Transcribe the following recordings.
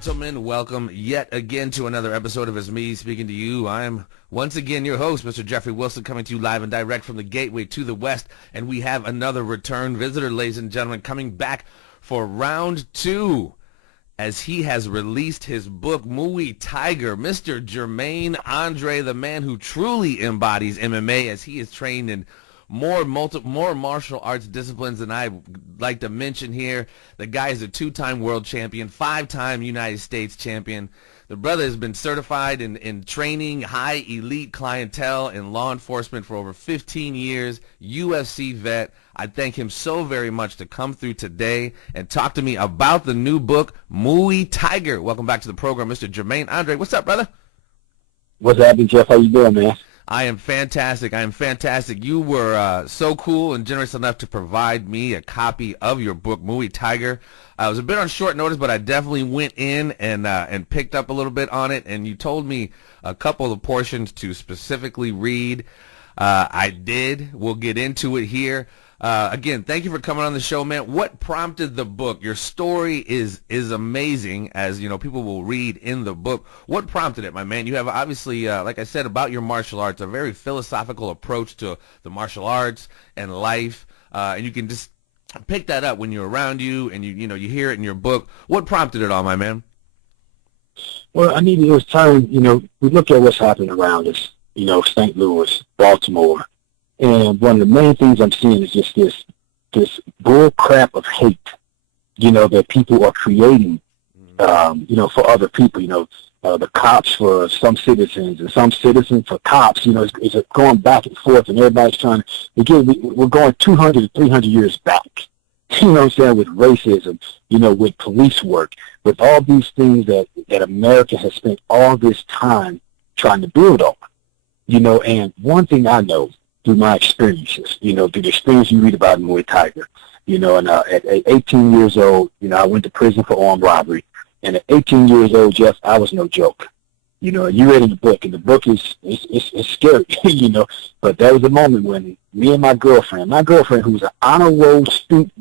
gentlemen, welcome yet again to another episode of It's Me Speaking to You. I am once again your host, Mr. Jeffrey Wilson, coming to you live and direct from the Gateway to the West. And we have another return visitor, ladies and gentlemen, coming back for round two as he has released his book, Muay Thaiger. Mr. Jermaine Andre, the man who truly embodies MMA, as he is trained in more martial arts disciplines than I like to mention here. The guy is a two-time world champion, five-time United States champion. The brother has been certified in training high elite clientele in law enforcement for over 15 years, UFC vet. I thank him so very much to come through today and talk to me about the new book, Muay Thaiger. Welcome back to the program, Mr. Jermaine Andre. What's up, brother? What's happening, Jeff? How you doing, man? I am fantastic. You were so cool and generous enough to provide me a copy of your book, Muay Thaiger. I was a bit on short notice, but I definitely went in and picked up a little bit on it, and you told me a couple of portions to specifically read. I did. We'll get into it here. Again, thank you for coming on the show, man. What prompted the book? Your story is amazing, as you know, people will read in the book. What prompted it, my man? You have obviously, like I said, about your martial arts, a very philosophical approach to the martial arts and life, and you can just pick that up when you're around you, and you hear it in your book. What prompted it all, my man? Well, it was time. We look at what's happening around us. St. Louis, Baltimore. And one of the main things I'm seeing is just this bull crap of hate, that people are creating, for other people, the cops for some citizens and some citizens for cops, it's going back and forth, and everybody's trying to, we're going 200 to 300 years back, with racism, with police work, with all these things that America has spent all this time trying to build on, and one thing I know, through my experiences, through the experience you read about in Muay Thaiger, and at 18 years old, I went to prison for armed robbery, and at 18 years old, Jeff, I was no joke. You read in the book, and the book is scary, but there was a moment when me and my girlfriend, who was an honor roll student,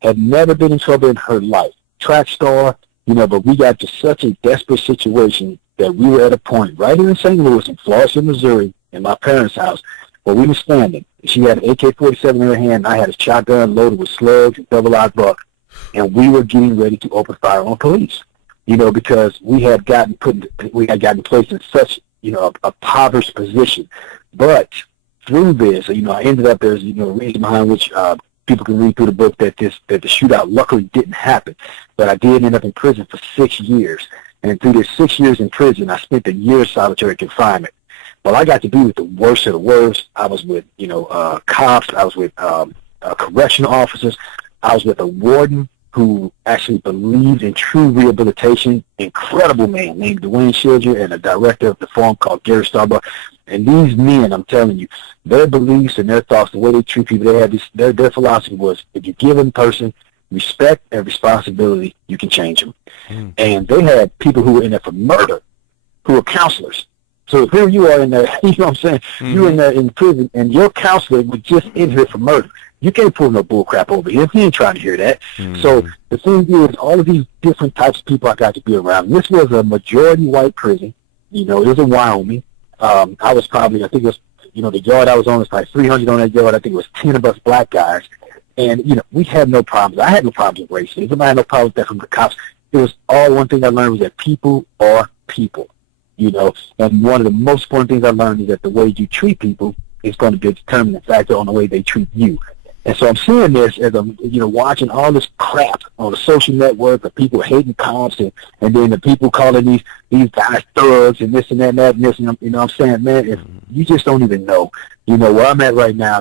had never been in trouble in her life, track star, but we got to such a desperate situation that we were at a point right here in St. Louis, in Florissant, Missouri, in my parents' house, where we were standing. She had an AK-47 in her hand, and I had a shotgun loaded with slugs and double-aught buck, and we were getting ready to open fire on police, because we had gotten placed in such, a impoverished position. But through this, I ended up, there's, a reason behind which people can read through the book that the shootout luckily didn't happen. But I did end up in prison for 6 years. And through the 6 years in prison, I spent a year of solitary confinement. Well, I got to be with the worst of the worst. I was with, cops. I was with correctional officers. I was with a warden who actually believed in true rehabilitation. Incredible man named Dwayne Schilger, and a director of the forum called Gary Starbuck. And these men, I'm telling you, their beliefs and their thoughts, the way they treat people, they had this. Their philosophy was, if you give a person respect and responsibility, you can change them. And they had people who were in there for murder, who were counselors. So here you are in there, you're in there in prison, and your counselor was just in here for murder. You can't pull no bull crap over here. He ain't trying to hear that. So the thing is, all of these different types of people I got to be around. This was a majority white prison. It was in Wyoming. I was probably, I think it was, the yard I was on was probably 300 on that yard. I think it was 10 of us black guys. And, we had no problems. I had no problems with racism. I had no problems with that from the cops. It was all one thing I learned was that people are people. And one of the most important things I learned is that the way you treat people is going to be a determining factor on the way they treat you. And so I'm seeing this as I'm, watching all this crap on the social network of people hating cops and then the people calling these guys thugs and this and that and that and this. And I'm saying, man, if you just don't even know, where I'm at right now,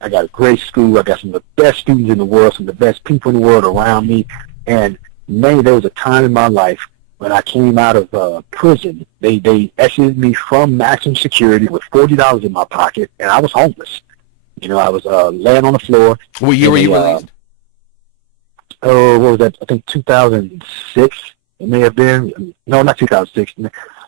I got a great school. I got some of the best students in the world, some of the best people in the world around me. And, man, there was a time in my life when I came out of prison, they exited me from maximum security with $40 in my pocket, and I was homeless. I was laying on the floor. What year were you released? What was that? I think 2006. It may have been. No, not 2006.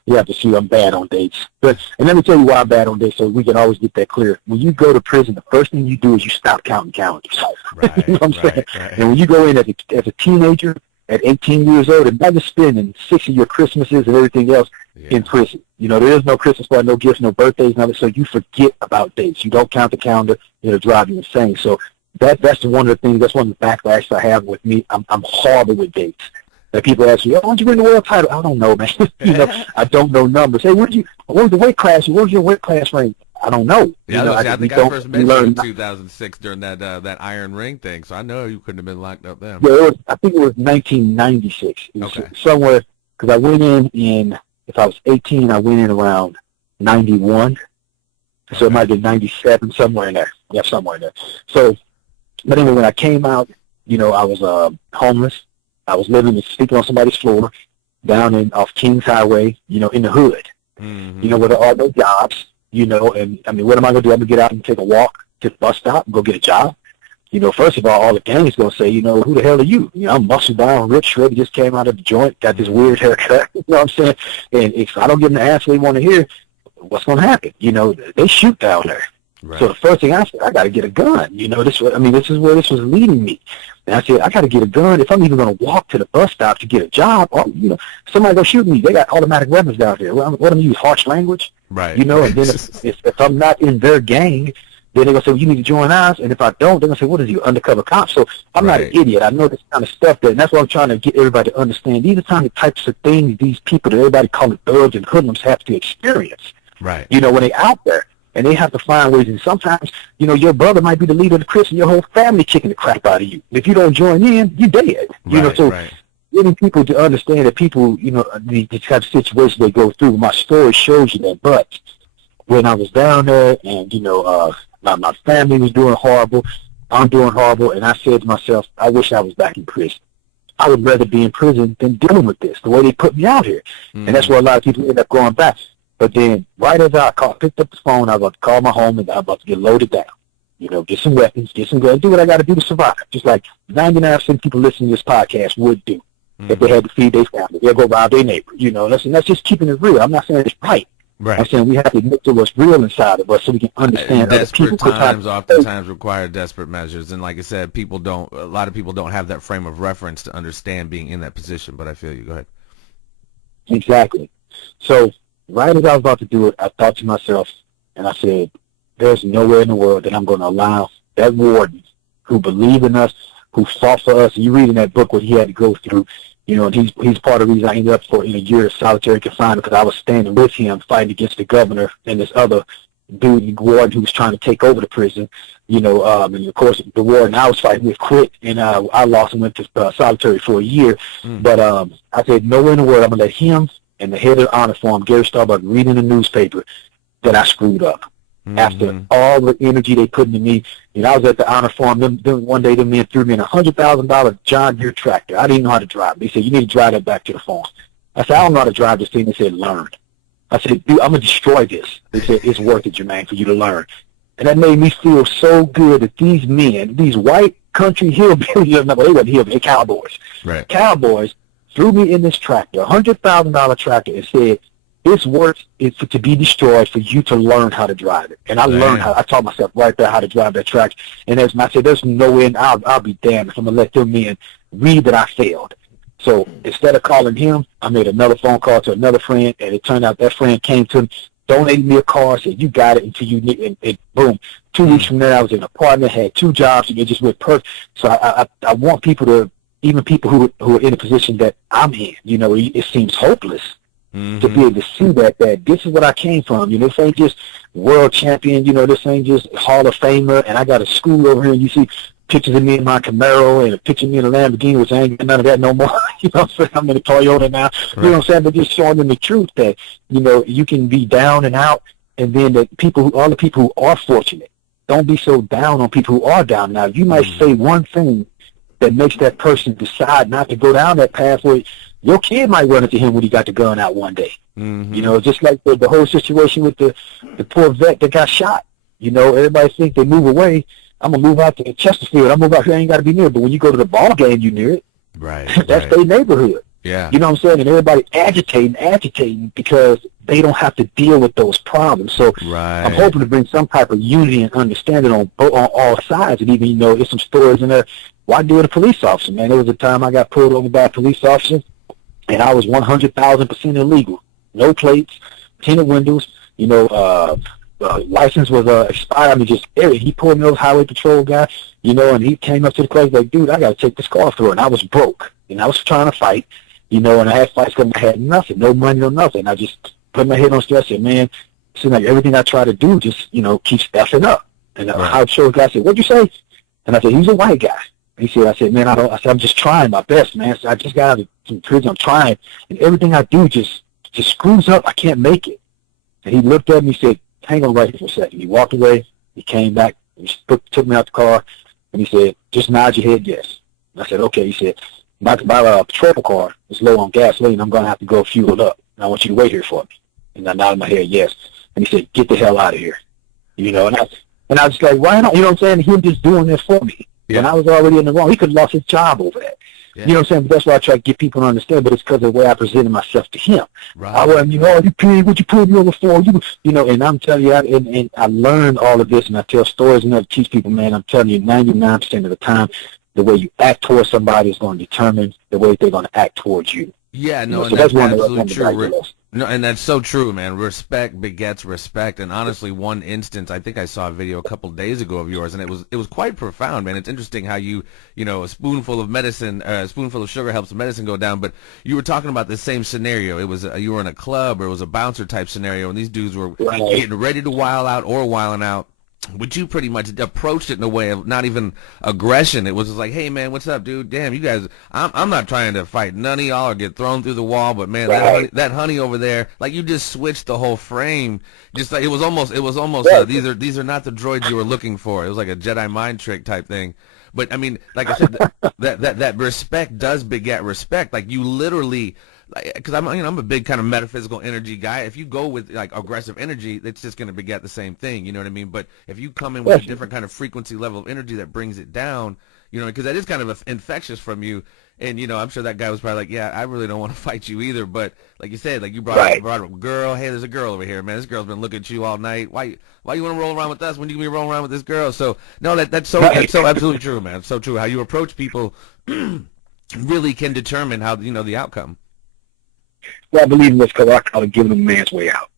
You have to see, I'm bad on dates. And let me tell you why I'm bad on dates, so we can always get that clear. When you go to prison, the first thing you do is you stop counting calendars. Right, you know what I'm saying? Right. And when you go in as a teenager, at 18 years old, imagine spending 6 of your Christmases and everything else in prison. You know, there is no Christmas party, no gifts, no birthdays, nothing. So you forget about dates. You don't count the calendar. It'll drive you insane. So that's one of the things. That's one of the backlashes I have with me. I'm horrible with dates. Like people ask me, "Oh, why don't you win the world title?" I don't know, man. You know, I don't know numbers. Hey, what was the weight class? What was your weight class rank? I don't know. Yeah, you know, I think I first met you in 2006 during that Iron Ring thing, so I know you couldn't have been locked up then. Yeah, I think it was 1996. It was somewhere, because I went in, if I was 18, I went in around 91. So it might have been 97, somewhere in there. Yeah, somewhere in there. So, but anyway, when I came out, you know, I was homeless. I was sleeping on somebody's floor down off Kings Highway, you know, in the hood. Mm-hmm. You know, where there are no jobs. You know, and I mean, what am I going to do? I'm going to get out and take a walk to the bus stop and go get a job. You know, first of all the gang is going to say, you know, who the hell are you? You know, I'm muscle bound, rich, shredded, just came out of the joint, got this weird haircut. You know what I'm saying? And if I don't give them the answer they want to hear, what's going to happen? You know, they shoot down there. Right. So the first thing I said, I got to get a gun. You know, this is where this was leading me. And I said, I got to get a gun. If I'm even going to walk to the bus stop to get a job, or, you know, somebody go shoot me. They got automatic weapons down there. What am I use? Harsh language? Right. You know, and then if I'm not in their gang, then they're going to say, well, you need to join ours. And if I don't, they're going to say, what is you, undercover cop? So I'm not an idiot. I know this kind of stuff, and that's what I'm trying to get everybody to understand. These are the types of things these people that everybody call it thugs and hoodlums have to experience. Right. You know, when they're out there. And they have to find ways. And sometimes, you know, your brother might be the leader of the Christian, your whole family kicking the crap out of you. If you don't join in, you're dead. You know, so getting people to understand that people, you know, the type of situations they go through. My story shows you that. But when I was down there and, you know, my family was doing horrible, I'm doing horrible, and I said to myself, I wish I was back in prison. I would rather be in prison than dealing with this, the way they put me out here. Mm-hmm. And that's where a lot of people end up going back. But then, right as I picked up the phone, I was about to call my home, and I was about to get loaded down. You know, get some weapons, get some guns, do what I got to do to survive. Just like 99% of people listening to this podcast would do if they had to feed their family. They'll go rob their neighbor. You know, that's just keeping it real. I'm not saying it's right. I'm saying we have to admit to what's real inside of us so we can understand other people. Desperate times oftentimes require desperate measures. And like I said, a lot of people don't have that frame of reference to understand being in that position. But I feel you. Go ahead. Exactly. So, right as I was about to do it, I thought to myself, and I said, there's nowhere in the world that I'm going to allow that warden who believed in us, who fought for us. And you read in that book what he had to go through, you know, and he's part of the reason I ended up in a year of solitary confinement, because I was standing with him fighting against the governor and this other dude, warden, who was trying to take over the prison, you know, and of course the warden I was fighting with quit, and I lost and went to solitary for a year. But I said, nowhere in the world I'm going to let him and the head of the honor form, Gary Starbuck, reading the newspaper that I screwed up. After all the energy they put into me, you know, I was at the honor form. One day, them men threw me in a $100,000 John Deere tractor. I didn't know how to drive. They said, you need to drive that back to the farm. I said, I don't know how to drive this thing. They said, learn. I said, dude, I'm going to destroy this. They said, it's worth it, Jermaine, for you to learn. And that made me feel so good that these men, these white country hillbillies, they weren't hillbillies, they cowboys. Right. Cowboys threw me in this tractor, a $100,000 tractor, and said, it's worth it to be destroyed for you to learn how to drive it. And I learned I taught myself right there how to drive that tractor. And as I said, there's no way, I'll be damned if I'm going to let them men read that I failed. So instead of calling him, I made another phone call to another friend, and it turned out that friend came to me, donated me a car, said, you got it until you need, and boom. 2 weeks from there, I was in an apartment, had 2 jobs, and it just went perfect. So I want people to, even people who are in a position that I'm in, you know, it seems hopeless to be able to see that this is what I came from. You know, this ain't just world champion, you know, this ain't just Hall of Famer, and I got a school over here, and you see pictures of me in my Camaro and a picture of me in a Lamborghini, which I ain't got none of that no more. You know what I'm saying? I'm in a Toyota now. Right. You know what I'm saying? But just showing them the truth that, you know, you can be down and out, and then all the people who are fortunate, don't be so down on people who are down now. You might say one thing that makes that person decide not to go down that pathway. Your kid might run into him when he got the gun out one day. You know, just like the whole situation with the poor vet that got shot. You know, everybody think they move away. I'm going to move out to Chesterfield. I'm going to move out here. I ain't got to be near it. But when you go to the ball game, you near it. Right. That's their neighborhood. Yeah. You know what I'm saying? And everybody agitating because they don't have to deal with those problems. So I'm hoping to bring some type of unity and understanding on all sides. And even, you know, there's some stories in there Why do it a police officer, man? There was a time I got pulled over by a police officer, and I was 100,000% illegal. No plates, tinted windows, license was expired. I mean, just he pulled me over, highway patrol guy, and he came up to the car, like, dude, I got to take this car through. And I was broke, and I was trying to fight, and I had fights because I had nothing, no money, no nothing. I just put my head on stress and, man, it seemed like everything I try to do just, keeps effing up. And the highway patrol guy said, what'd you say? And I said, he's a white guy. He said, I said, man, I'm just trying my best, man. So I just got out of prison. I'm trying. And everything I do just screws up. I can't make it. And he looked at me and said, hang on right here for a second. He walked away. He came back. He took me out the car. And he said, just nod your head yes. And I said, okay. He said, my patrol car is low on gasoline. I'm going to have to go fuel it up. And I want you to wait here for me. And I nodded my head yes. And he said, get the hell out of here. And I was like, why not? You know what I'm saying? Him just doing this for me. Yeah. When I was already in the wrong, he could have lost his job over that. Yeah. You know what I'm saying? But that's why I try to get people to understand, but it's because of the way I presented myself to him. Right. I wasn't, you pig, what you pulled me over for? And I'm telling you, and I learned all of this, and I tell stories and I teach people, man, I'm telling you, 99% of the time, the way you act towards somebody is going to determine the way they're going to act towards you. Yeah, no, and that's absolutely true. No, and that's so true, man. Respect begets respect. And honestly, one instance, I think I saw a video a couple of days ago of yours, and it was quite profound, man. It's interesting how a spoonful of medicine, a spoonful of sugar helps the medicine go down. But you were talking about the same scenario. It was you were in a club, or it was a bouncer type scenario, and these dudes were getting ready to wild out or wilding out. But you pretty much approached it in a way of not even aggression. It was just like, hey, man, what's up, dude? Damn, you guys, I'm not trying to fight none of y'all or get thrown through the wall, but, man, that honey over there, like, you just switched the whole frame. Just like it was almost these are not the droids you were looking for. It was like a Jedi mind trick type thing. But, I mean, like I said, that respect does beget respect. Like, you literally... Because I'm a big kind of metaphysical energy guy. If you go with like aggressive energy, it's just going to beget the same thing. You know what I mean? But if you come in with a different kind of frequency level of energy that brings it down, because that is kind of infectious from you. And I'm sure that guy was probably like, yeah, I really don't want to fight you either. But like you said, like you brought up a girl. Hey, there's a girl over here, man. This girl's been looking at you all night. Why you want to roll around with us when you can be rolling around with this girl? So no, that's so absolutely true, man. It's so true. How you approach people really can determine how the outcome. Well, I believe in what's called, I call it giving a man's way out.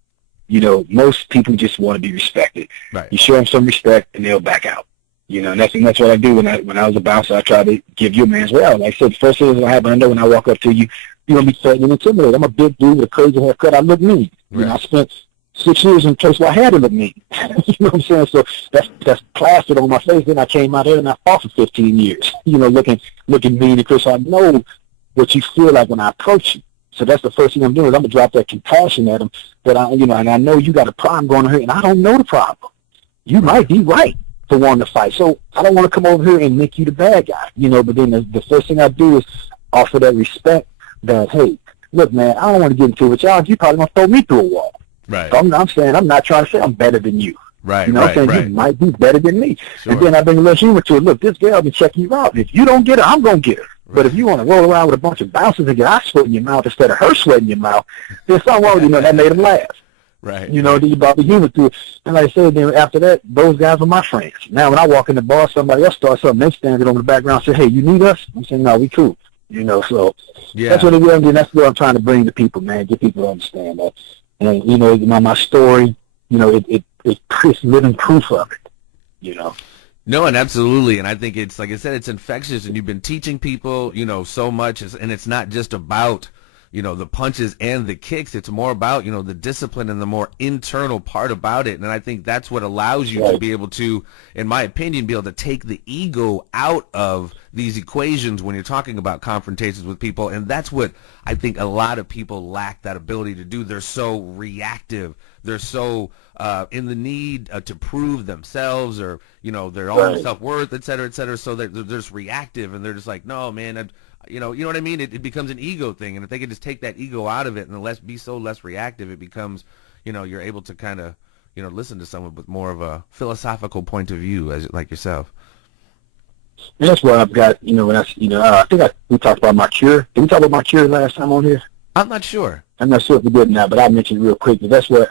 Most people just want to be respected. Right. You show them some respect, and they'll back out. And that's what I do when I was a bouncer. I try to give you a man's way out. Like I said, the first thing that happen, I know when I walk up to you, you're going to be threatened and intimidated. I'm a big dude with a crazy haircut. I look mean. Right. I spent 6 years in a place where I had to look mean. You know what I'm saying? So that's plastered on my face. Then I came out here and I fought for 15 years, looking mean and crazy. So I know what you feel like when I approach you. So that's the first thing I'm doing is I'm going to drop that compassion at them that and I know you got a problem going on here, and I don't know the problem. You might be right for wanting to fight. So I don't want to come over here and make you the bad guy, but then the first thing I do is offer that respect that, hey, look, man, I don't want to get into it with y'all. You probably going to throw me through a wall. Right. So I'm saying I'm not trying to say I'm better than you. Right, I'm saying you might be better than me. Sure. And then I bring a little humor to it. Look, this girl been checking you out. If you don't get her, I'm going to get her. Right. But if you want to roll around with a bunch of bouncers and get eye sweat in your mouth instead of her sweat in your mouth, then something wrong, that made them laugh. Right. Then you brought the humor to it. And like I said, then after that, those guys are my friends. Now, when I walk in the bar, somebody else starts something, they stand over the background and say, hey, you need us? I'm saying, no, we cool. So that's what it is. And that's what I'm trying to bring to people, man, get people to understand that. And, my story, it's living proof of it, No, and absolutely, and I think it's, like I said, it's infectious, and you've been teaching people, so much, and it's not just about, the punches and the kicks. It's more about, the discipline and the more internal part about it, and I think that's what allows you to be able to, in my opinion, be able to take the ego out of these equations when you're talking about confrontations with people, and that's what I think a lot of people lack that ability to do. They're so reactive. They're so in the need to prove themselves or, their own self-worth, et cetera, so they're just reactive, and they're just like, no, man, you know what I mean? It becomes an ego thing, and if they could just take that ego out of it and be less reactive, it becomes, you're able to kind of, listen to someone with more of a philosophical point of view, like yourself. And that's what I've got, I think we talked about my cure. Did we talk about my cure last time on here? I'm not sure. I'm not sure if we did now, but I'll mention it real quick. That's what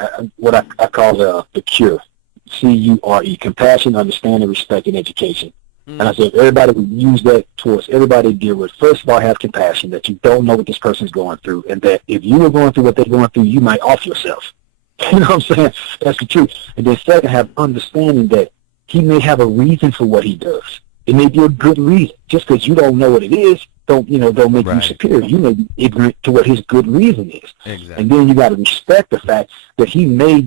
I call the cure. CURE. Compassion, understanding, respect, and education. And I said, everybody would use that towards everybody to deal with. First of all, have compassion that you don't know what this person's going through, and that if you were going through what they're going through, you might off yourself. You know what I'm saying? That's the truth. And then second, have understanding that he may have a reason for what he does. It may be a good reason. Just because you don't know what it is, don't make you superior. You may be ignorant to what his good reason is. Exactly. And then you got to respect the fact that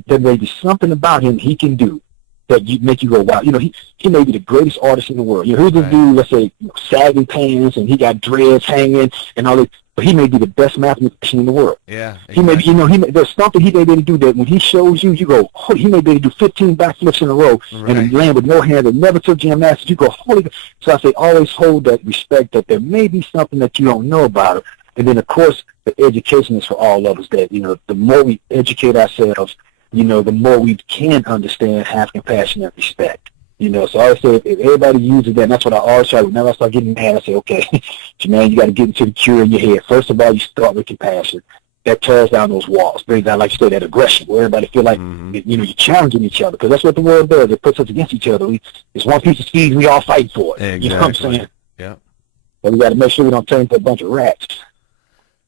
there may be something about him he can do that make you go, wow. You know, he may be the greatest artist in the world. You know, here's this dude, let's say, sagging pants, and he got dreads hanging and all that. But he may be the best mathematician in the world. Yeah. Exactly. He may be, there's something he may be able to do that when he shows you, you go, oh, he may be able to do 15 backflips in a row and land with no hands and never took gymnastics. You go, holy God. So I say, always hold that respect that there may be something that you don't know about it. And then, of course, the education is for all of us that, you know, the more we educate ourselves, you know, the more we can understand, have compassion and respect. You know, so I always say if everybody uses that, and that's what I always try. Whenever I start getting mad, I say, okay, Jermaine, you got to get into the cure in your head. First of all, you start with compassion. That tears down those walls, brings down, like you said, that aggression, where everybody feel like, you know, you're challenging each other, because that's what the world does. It puts us against each other. It's one piece of cheese, we all fight for it. Exactly. You know what I'm saying? Yeah. But we got to make sure we don't turn into a bunch of rats.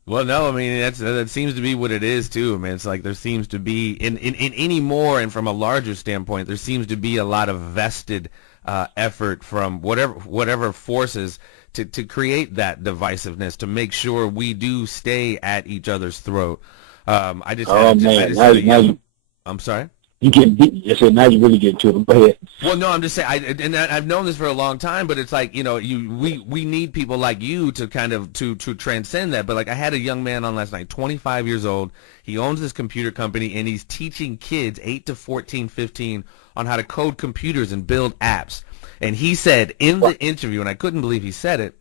Well, no, I mean, that seems to be what it is, too. I mean, it's like there seems to be, in any more, and from a larger standpoint, there seems to be a lot of vested effort from whatever forces to create that divisiveness, to make sure we do stay at each other's throat. I'm sorry? You get deep. I said, now you really get into it. Go ahead. Well, no, I'm just saying, I've known this for a long time, but it's like, you know, we need people like you to kind of to transcend that. But like, I had a young man on last night, 25 years old. He owns this computer company, and he's teaching kids 8 to 14, 15 on how to code computers and build apps. And he said in the interview, and I couldn't believe he said it,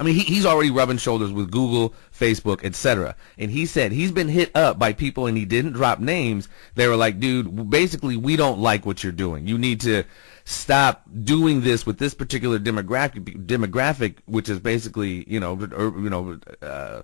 I mean, he's already rubbing shoulders with Google, Facebook, etc. And he said he's been hit up by people, and he didn't drop names. They were like, dude, basically, we don't like what you're doing. You need to stop doing this with this particular demographic, which is basically, you know what I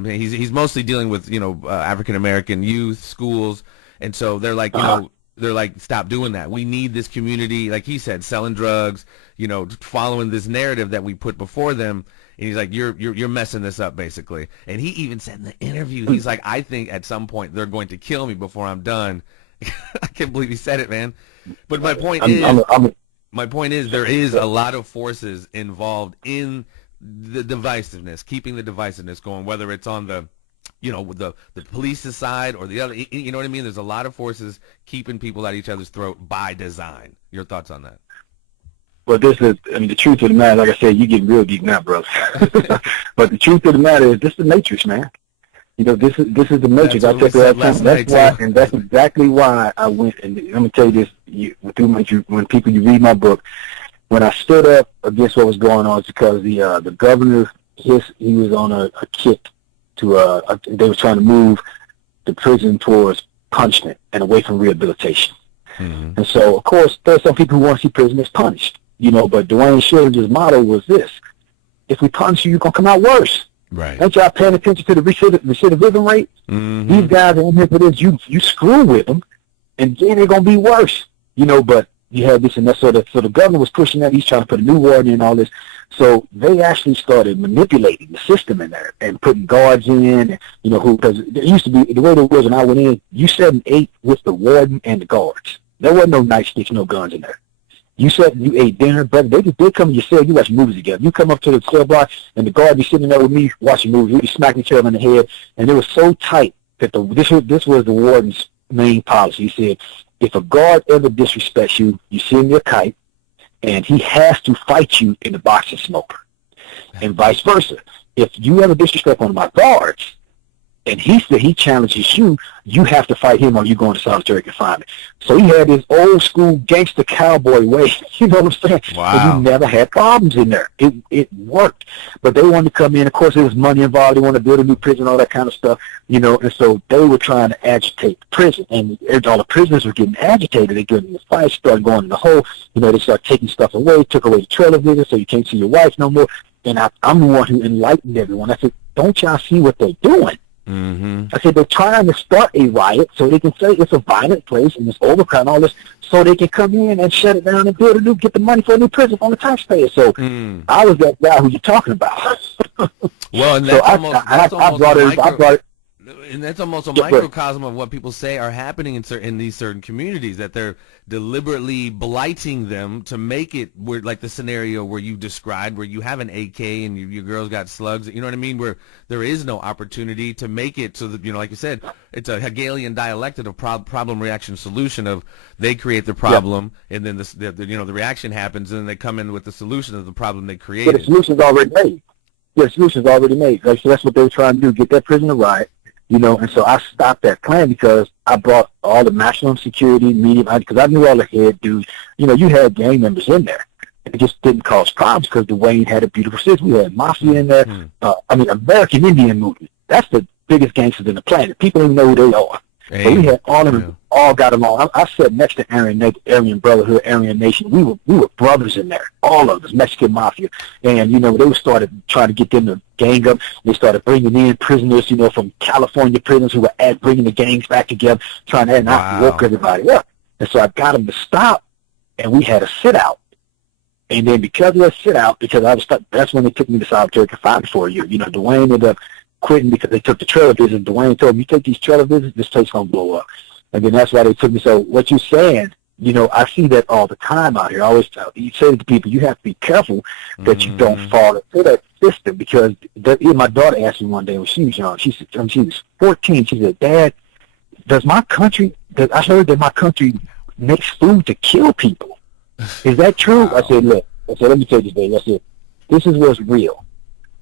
mean? He's mostly dealing with, you know, African American youth, schools, and so they're like, you know. They're like, stop doing that. We need this community, like he said, selling drugs, you know, following this narrative that we put before them. And he's like, you're messing this up, basically. And he even said in the interview, he's like, I think at some point they're going to kill me before I'm done. I can't believe he said it, man. But my point is, there is a lot of forces involved in the divisiveness, keeping the divisiveness going, whether it's on the, you know, the police's side or the other, you know what I mean? There's a lot of forces keeping people at each other's throat by design. Your thoughts on that? Well, the truth of the matter, like I said, you get real deep now, brother. But the truth of the matter is, this is the matrix, man. You know, this is the matrix. I tell you all the time. That's why, and that's exactly why I went. And I'm gonna tell you this: when people you read my book, when I stood up against what was going on, it's because the governor, he was on a kick. They were trying to move the prison towards punishment and away from rehabilitation. Mm-hmm. And so, of course, there's some people who want to see prisoners punished, you know, but Dwayne Schillinger's motto was this: if we punish you, you're going to come out worse. Right. Ain't y'all paying attention to the recidivism rate? Mm-hmm. These guys are in here for this. You screw with them, and then they're going to be worse, you know, but you had this and that. So the governor was pushing that. He's trying to put a new warden in, all this. So they actually started manipulating the system in there and putting guards in, you know, because it used to be, the way it was when I went in, you sat and ate with the warden and the guards. There wasn't no nightsticks, no guns in there. You sat and you ate dinner, but they come to your cell, you watch movies together. You come up to the cell block, and the guard be sitting there with me watching movies. We be smacking each other in the head, and it was so tight that this was the warden's main policy. He said, if a guard ever disrespects you, you send your kite, and he has to fight you in the boxing smoker, and vice versa. If you ever disrespect one of my guards, and he said he challenges you, you have to fight him or you go into solitary confinement. So he had this old school gangster cowboy way, you know what I'm saying? Wow. And you never had problems in there. It worked. But they wanted to come in. Of course, there was money involved. They wanted to build a new prison, all that kind of stuff, you know. And so they were trying to agitate the prison. And all the prisoners were getting agitated. They get in the fight, started going in the hole. You know, they started taking stuff away, took away the television so you can't see your wife no more. And I'm the one who enlightened everyone. I said, don't y'all see what they're doing? Mm-hmm. I said, they're trying to start a riot so they can say it's a violent place and it's overcrowded and all this, so they can come in and shut it down and build a new, get the money for a new prison from the taxpayer. So I was that guy who you're talking about. Well, and that's almost a microcosm of what people say are happening in these certain communities, that they're deliberately blighting them to make it where, like the scenario where you described, where you have an AK and your girls got slugs, you know what I mean, where there is no opportunity to make it so that, you know, like you said, it's a Hegelian dialectic of problem reaction solution of they create the problem and then the reaction happens and then they come in with the solution of the problem they created. But the solution's already made. Yeah, the solution's already made. Right? So that's what they were trying to do, get that prison to riot. You know, and so I stopped that plan because I brought all the maximum security, medium, because I knew all the head dudes. You know, you had gang members in there. It just didn't cause problems because Dwayne had a beautiful system. We had mafia in there. American Indian movement. That's the biggest gangsters in the planet. People don't even know who they are. Hey, so we had all of them, all got along. I sat next to Aryan Brotherhood, Aryan Nation. We were brothers in there, all of us, Mexican Mafia. And, you know, they started trying to get them to gang up. They started bringing in prisoners, you know, from California prisons who were bringing the gangs back together, trying to woke everybody up. And so I got them to stop, and we had a sit-out. And then because of that sit-out, because I was stuck, that's when they took me to solitary confinement for a year. You know, Dwayne ended up quitting because they took the trailer business. Dwayne told me, you take these trailer business, this place going to blow up. And then that's why they took me. So what you're saying, you know, I see that all the time out here. I always tell you, say to people, you have to be careful that you don't fall into that system, because my daughter asked me one day when she was young, she was 14, she said, Dad, I heard that my country makes food to kill people. Is that true? Wow. I said, look, let me tell you this, baby. I said, this is what's real.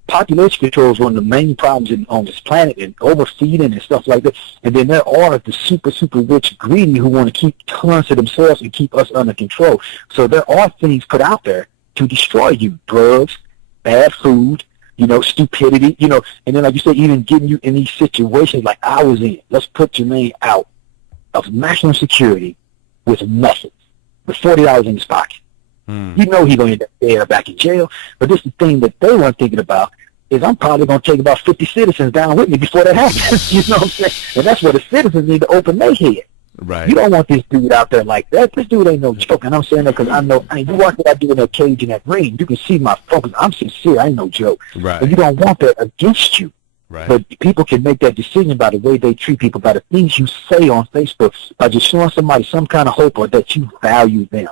Population control is one of the main problems on this planet, and overfeeding and stuff like that. And then there are the super, super rich, greedy who want to keep tons to themselves and keep us under control. So there are things put out there to destroy you. Drugs, bad food, you know, stupidity, you know. And then, like you said, even getting you in these situations like I was in. Let's put Jermaine out of maximum security with nothing, with $40 in his pocket. You know he's going to end up there back in jail. But this is the thing that they weren't thinking about, is I'm probably going to take about 50 citizens down with me before that happens. You know what I'm saying? And that's where the citizens need to open their head. Right. You don't want this dude out there like that. This dude ain't no joke. And I'm saying that because I know, you watch what I do in that cage in that ring. You can see my focus. I'm sincere. I ain't no joke. Right. But you don't want that against you. Right. But people can make that decision by the way they treat people, by the things you say on Facebook, by just showing somebody some kind of hope or that you value them.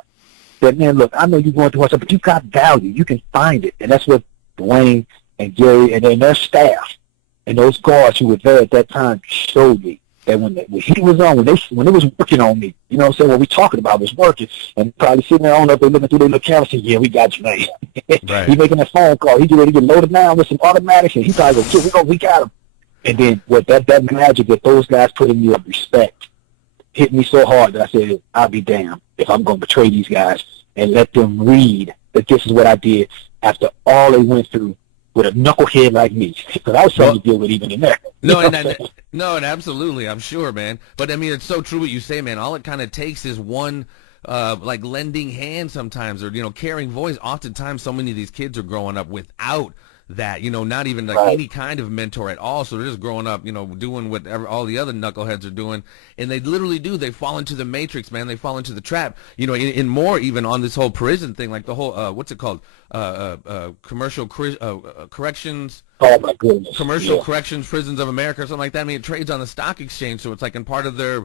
That, man, look, I know you're going through what's up, but you got value. You can find it. And that's what Dwayne and Gary and then their staff and those guards who were there at that time showed me that when he was on, when it was working on me, you know what I'm saying, what we talking about was working, and probably sitting there on up there looking through their little camera saying, yeah, we got you, man. Right. He making that phone call. He get ready to get loaded down with some automatics, and he probably go, we got him. And then what that magic that those guys put in me of respect hit me so hard that I said, I'll be damned if I'm going to betray these guys and let them read that this is what I did after all they went through with a knucklehead like me. Because I was trying to deal with even in there. And absolutely, I'm sure, man. But, I mean, it's so true what you say, man. All it kind of takes is one, like, lending hand sometimes or, you know, caring voice. Oftentimes, so many of these kids are growing up without that, you know, not even like any kind of mentor at all. So they're just growing up, you know, doing whatever all the other knuckleheads are doing. And they literally do. They fall into the matrix, man. They fall into the trap, you know, in more even on this whole prison thing, like the whole, what's it called? Commercial corrections. Oh, my goodness. Commercial corrections, prisons of America, or something like that. I mean, it trades on the stock exchange, so it's like, and part of their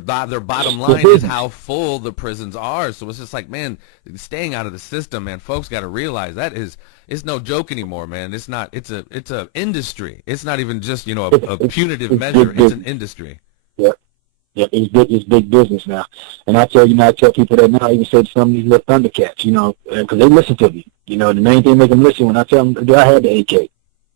bottom line is how full the prisons are. So it's just like, man, staying out of the system, man. Folks got to realize it's no joke anymore, man. It's not. It's a industry. It's not even just, you know, a punitive measure. It's an industry. Yeah, it's big business now. And I tell people that now, I even say to some of these little Thundercats, you know, because they listen to me. You know, the main thing make them listen when I tell them, I had the AK,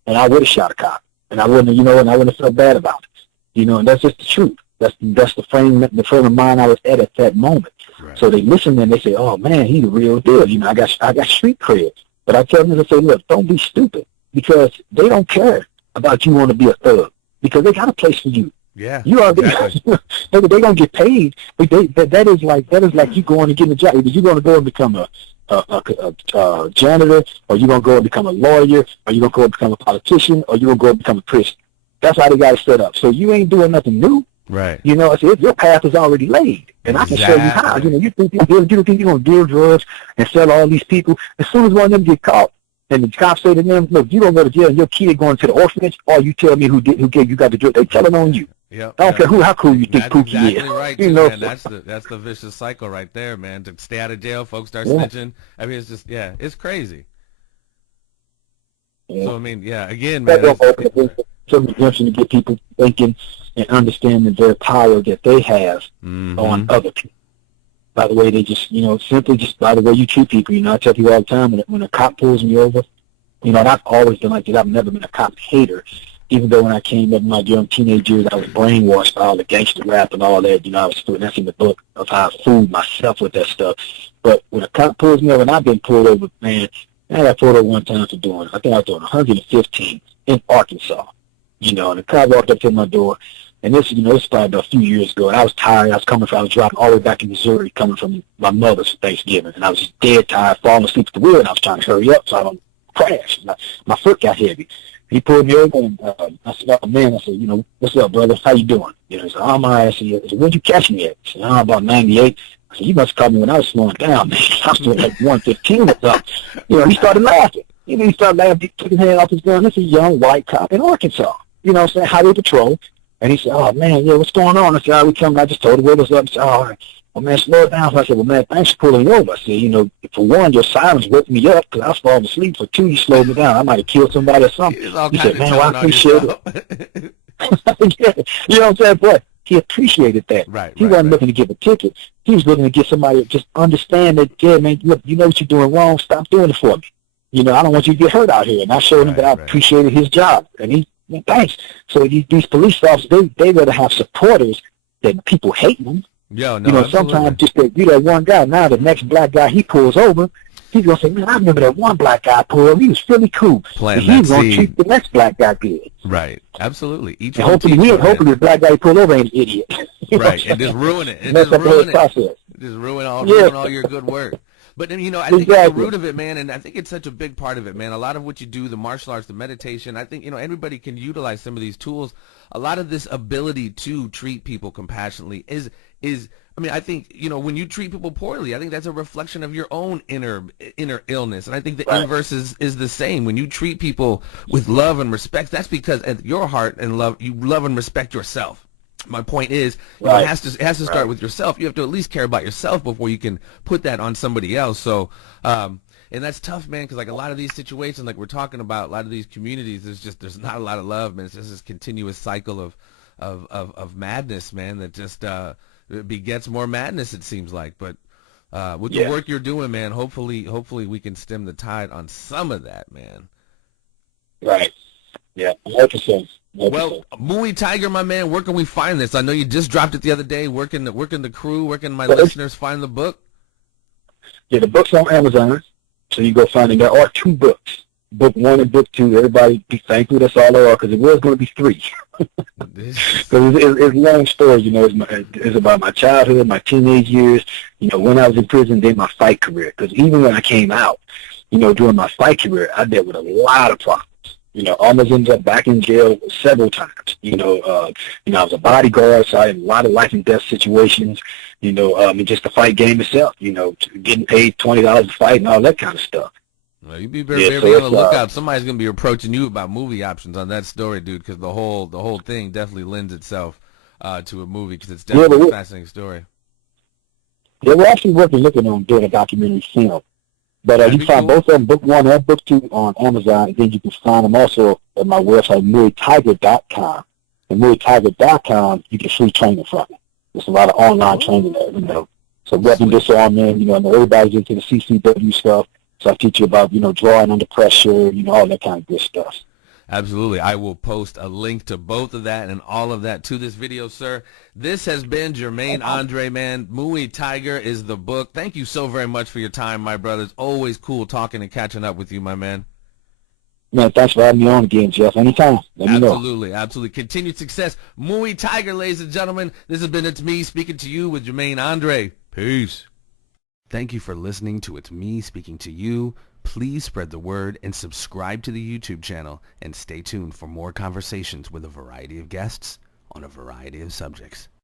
and I would have shot a cop, and I wouldn't have felt bad about it. You know, and that's just the truth. That's the frame of mind I was at that moment. Right. So they listen and they say, oh, man, he's the real deal. You know, I got street cred. But I tell them, I say, look, don't be stupid, because they don't care about you want to be a thug, because they got a place for you. Yeah, you are. Exactly. They're gonna get paid, but that is like you going to get a job. Either you're gonna go and become a janitor, or you're gonna go and become a lawyer, or you're gonna go and become a politician, or you're gonna go and become a priest. That's how they got it set up. So you ain't doing nothing new. Right. You know, your path is already laid, and I can show you how. You know, you think you're going to deal drugs and sell all these people. As soon as one of them get caught, and the cops say to them, "Look, you don't go to jail. Your kid going to the orphanage, or you tell me who gave you got the drug. They tell it on you. Yep. I don't care how cool you think Pookie exactly is. Right, you too, know, man. That's the vicious cycle right there, man. To stay out of jail, folks start snitching. I mean, it's just it's crazy. Yeah. So I mean, again, man. Some redemption to get people thinking and understanding their power that they have on other people. By the way, they just, simply just by the way you treat people. I tell people all the time when a cop pulls me over, and I've always been like that. I've never been a cop hater, even though when I came up in my young teenage years, I was brainwashed by all the gangster rap and all that. I was that's in the book of how I fooled myself with that stuff. But when a cop pulls me over, and I've been pulled over, man, I got pulled over one time for I think I was doing 115 in Arkansas. And the car walked up to my door, and this was probably about a few years ago, and I was tired. I was driving all the way back in Missouri, coming from my mother's Thanksgiving, and I was just dead tired, falling asleep at the wheel, and I was trying to hurry up so I don't crash. My foot got heavy. He pulled me over, and I said, "Oh, man," I said, "What's up, brother? How you doing?" He said, "Oh, I'm all right." I said, "Where'd you catch me at?" He said, "Oh, about 98. I said, "You must have caught me when I was slowing down, man." I was doing like 115 or something. He started laughing. He started laughing. He took his hand off his gun. This is a young white cop in Arkansas. Saying, highway patrol. And he said, "Oh, man, what's going on?" I said, "Oh, we coming." I just told him what was up. He said, "Oh, all right. Well, man, slow it down." So I said, "Well, man, thanks for pulling me over." I said, "For one, your silence woke me up because I was falling asleep. For two, you slowed me down. I might have killed somebody or something." He said, "Man, well, I appreciate it." Yeah. You know what I'm saying? But he appreciated that. Right. He wasn't looking to give a ticket. He was looking to get somebody to just understand that, yeah, man, look, you know what you're doing wrong. Stop doing it for me. I don't want you to get hurt out here. And I showed him that I appreciated his job. And he, thanks. So these police officers, they rather have supporters than people hating them. Sometimes just that one guy. Now the next black guy he pulls over, he's gonna say, "Man, I remember that one black guy pulled over. He was really cool." And he's gonna treat the next black guy good. Right. Absolutely. Hopefully the black guy he pulled over ain't an idiot. Right. And just ruin it. Just ruin all your good work. But then, I think at the root of it, man, and I think it's such a big part of it, man. A lot of what you do, the martial arts, the meditation, I think, everybody can utilize some of these tools. A lot of this ability to treat people compassionately is I think, when you treat people poorly, I think that's a reflection of your own inner illness. And I think the inverse is the same. When you treat people with love and respect, that's because at your heart and love, you love and respect yourself. My point is, it has to start with yourself. You have to at least care about yourself before you can put that on somebody else. So, and that's tough, man, because like a lot of these situations, like we're talking about, a lot of these communities, there's not a lot of love, man. It's just this continuous cycle of madness, man, that just begets more madness, it seems like. But with the work you're doing, man, hopefully we can stem the tide on some of that, man. Right. Yeah, 100%. Well, Muay Thaiger, my man, where can we find this? I know you just dropped it the other day. Where can the crew, where can my listeners find the book? Yeah, the book's on Amazon, so you go find it. There are 2 books, book 1 and book 2. Everybody be thankful that's all there are, because it was going to be 3. Because it's a long story, it's about my childhood, my teenage years, when I was in prison, then my fight career. Because even when I came out, during my fight career, I dealt with a lot of problems. Almost ended up back in jail several times. I was a bodyguard, so I had a lot of life and death situations. And just the fight game itself. Getting paid $20 a fight and all that kind of stuff. Well, you be very on the lookout. Somebody's gonna be approaching you about movie options on that story, dude. Because the whole thing definitely lends itself to a movie, because it's definitely a fascinating story. Yeah, we're actually looking on doing a documentary film. But you can find both of them, book 1 and book 2, on Amazon, and then you can find them also at my website, MuayTiger.com. And MuayTiger.com, you get free training from it. There's a lot of online training there, So weapon disarmament, I know everybody's into the CCW stuff, so I teach you about, drawing under pressure, all that kind of good stuff. Absolutely. I will post a link to both of that and all of that to this video, sir. This has been Jermaine Andre, man. Muay Thaiger is the book. Thank you so very much for your time, my brother. It's always cool talking and catching up with you, my man. Man, thanks for having me on again, Jeff. Anytime. Let me know. Absolutely. Continued success. Muay Thaiger, ladies and gentlemen. This has been It's Me Speaking to You with Jermaine Andre. Peace. Thank you for listening to It's Me Speaking to You Please spread the word and subscribe to the YouTube channel, and stay tuned for more conversations with a variety of guests on a variety of subjects.